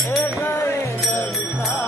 Hey, hey, hey, hey,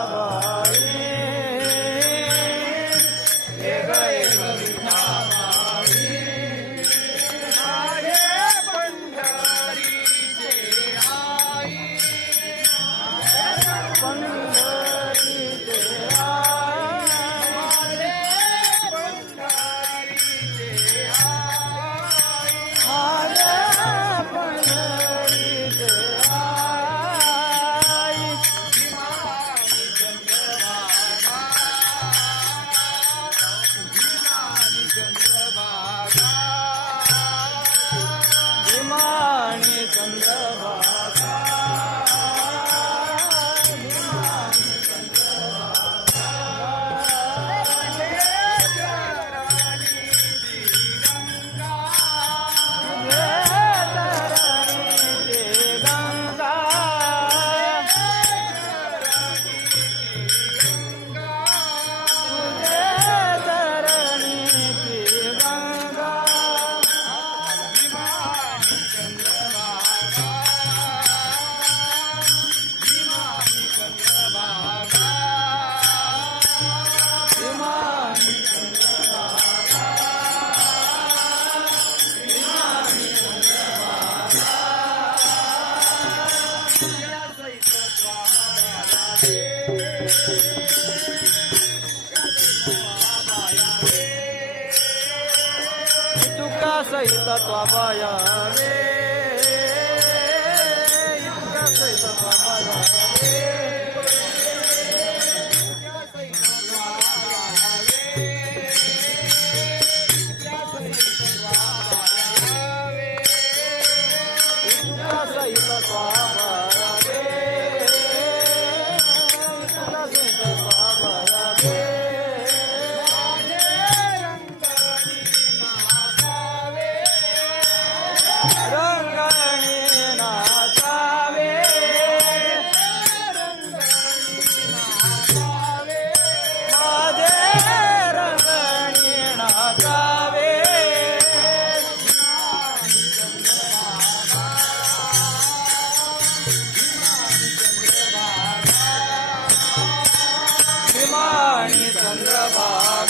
तुका सहित बाया रे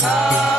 Radha.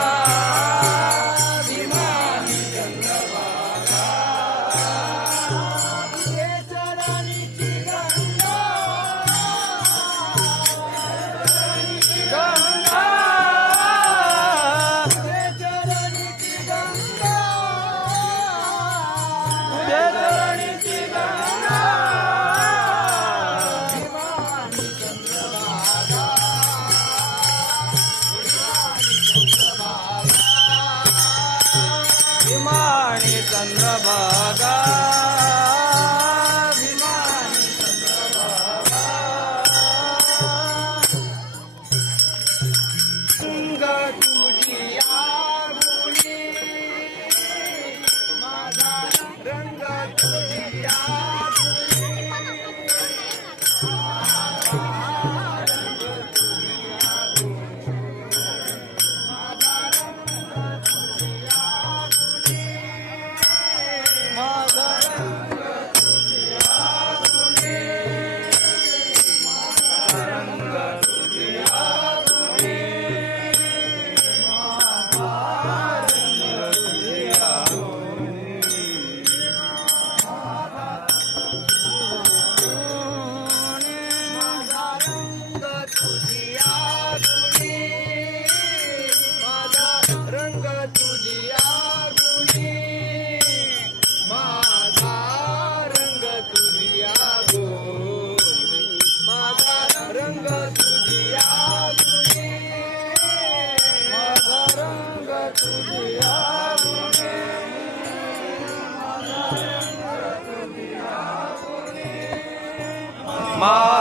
마라